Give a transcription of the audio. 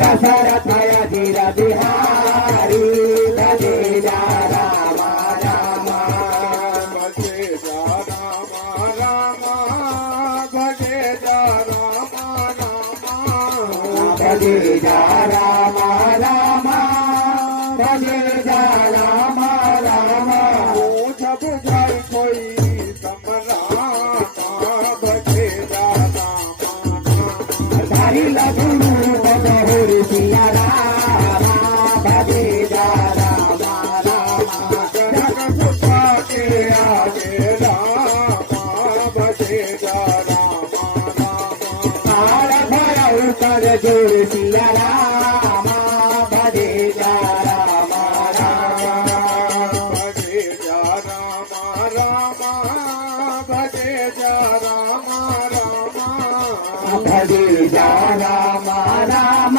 दशरथ धीर बिहारी भजे जा राम राम भजे जा राम राम भजे जा राम राम भजे जा राम राम भजे जा राम राम जब जाए कोई समराता भजे जा राम धारी लगुनु बहुर सिया राम भजे जा राम राम जगपुता के आगे राम भजे जा राम काल भरऊ कर जोर सिया राम भजे जा राम राम भजे जा राम राम भजे जा राम राम भजे जा राम राम